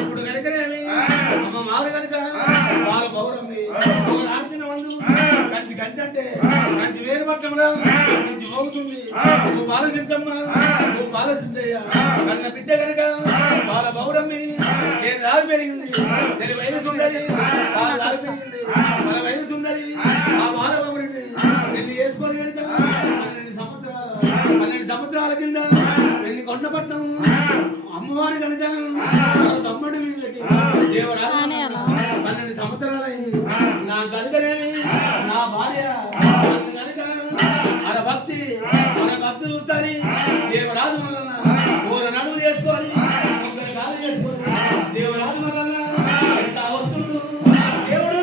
ఇప్పుడు కనుకనేమి అమ్మ మారు కనుక వాళ్ళ పౌరంది రాసిన వందు కంచి కంచి అంటే కంచి వేరు పట్టంలో కంచి మోగుతుంది నువ్వు బాలసిద్ధమ్మ నువ్వు బాలసిద్ధయ్య కన్న బిడ్డ కనుక వాళ్ళ పౌరమ్మి నేను రాజు పెరిగింది నేను వైద్య సుందరి వాళ్ళ రాజు పెరిగింది మన వైద్య సుందరి ఆ బాల పౌరంది వెళ్ళి వేసుకొని కనుక 12 సంవత్సరాల కింద వెళ్ళి కొండపట్నం అమ్మవారి కనుక తమ్ముడి దేవుడా 12 సంవత్సరాలైంది నా కనుకనేమి నా భార్య కనుక మన భక్తి చూస్తాని దేవరాజు వలన ఊర నడువు చేసుకోవాలి కాలు చేసుకోవాలి దేవరాజు వలన ఎంత వస్తుండు దేవుడు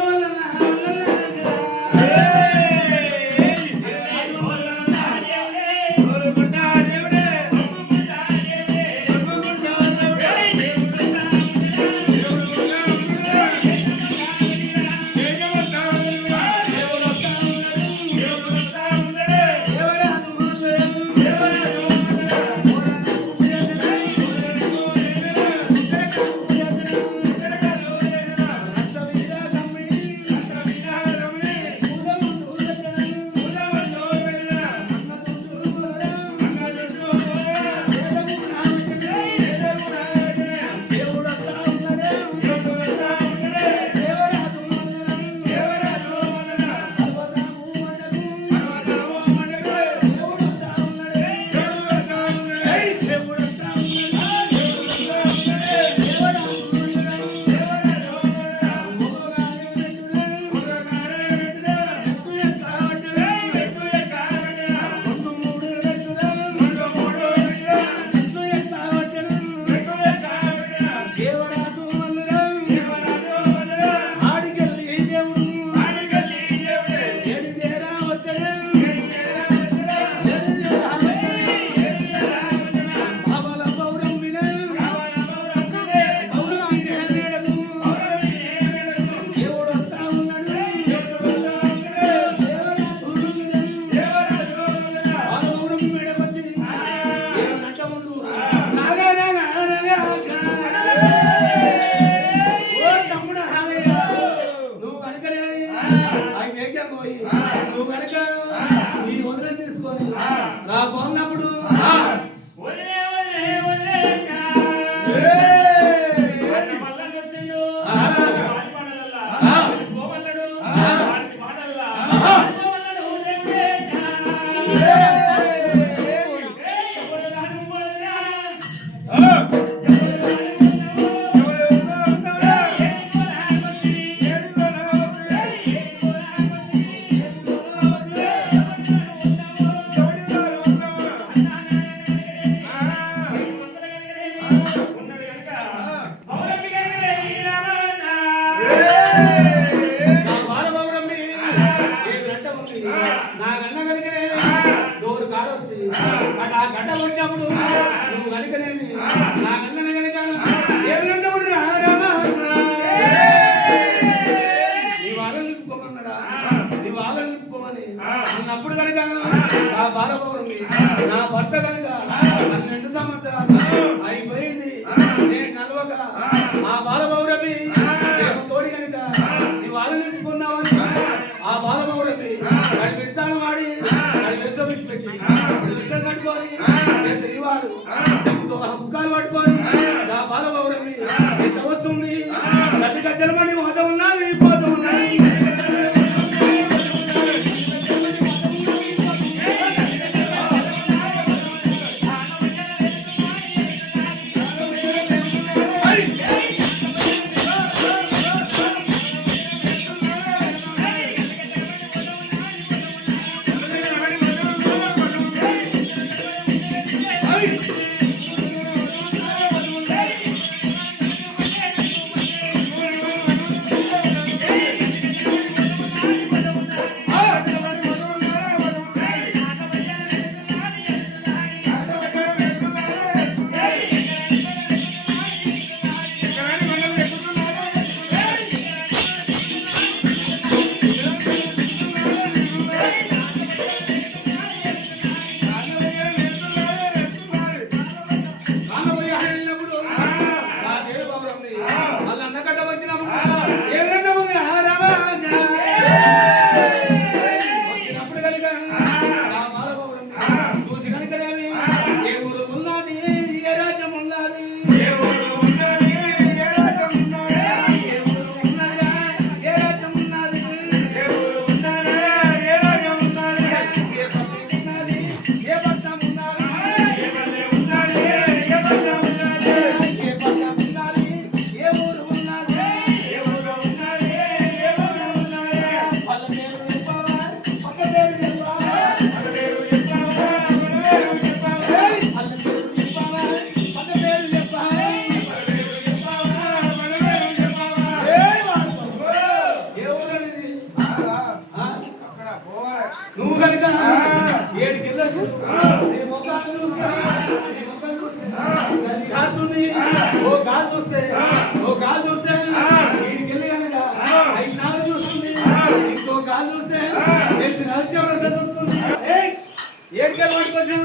నువ్వు కనుక ఈ వదిలి తీసుకొని నా పోన్నప్పుడు ఆ గడ్డ కొట్టినప్పుడు నువ్వు కనుకనేమి నా కన్న కనుక ఏమిటప్పుడు నీ వాళ్ళని నిలుపుకోమన్నాడా నీ వాళ్ళని నిలుపుకోమని అన్నప్పుడు కనుక ఆ బాలపౌర్ణమి నా భర్త కనుక 12 సంవత్సరాలు అయిపోయింది నేను కలవక ఆ బాలపౌర్ణమి తోడి కనుక నీ వాళ్ళని నిలుపుకున్నావని ఆ బాలపౌర్ణమి అది విడతాను వాడి అది వెస్సవిసి పెట్టి కట్టుకొని తెలివాడు హుక్కాలు పట్టుకొని నా బాలపౌర్ణమి ఎట్లా వస్తుంది గట్టి గద్దెలమని పోతా ఉన్నది పోతా ఉన్నది నీ ముఖాన్ని చూస్తే, నీ ముఖం చూస్తే, నీ కాలుతుంది. ఓ కాలు చూస్తే, ఓ కాలు చూస్తే, వీడికి వెళ్ళి కనుక 5 నాలుగు చూస్తుంది. ఇంకో కాలు చూస్తే, 8 నడిచేవాడు చూస్తుంది. ఏడుకెళ్ళి పట్టుకొచ్చిన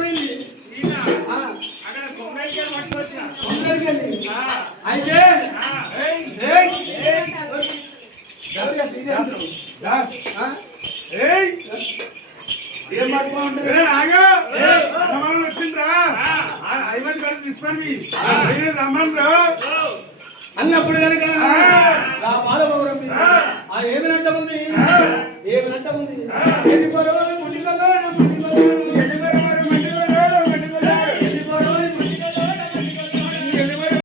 అయితే ఏం పట్టుకుంటుంది రమ్మను అన్నప్పుడు కనుక ఆ బాలభవనం ఆ ఏమి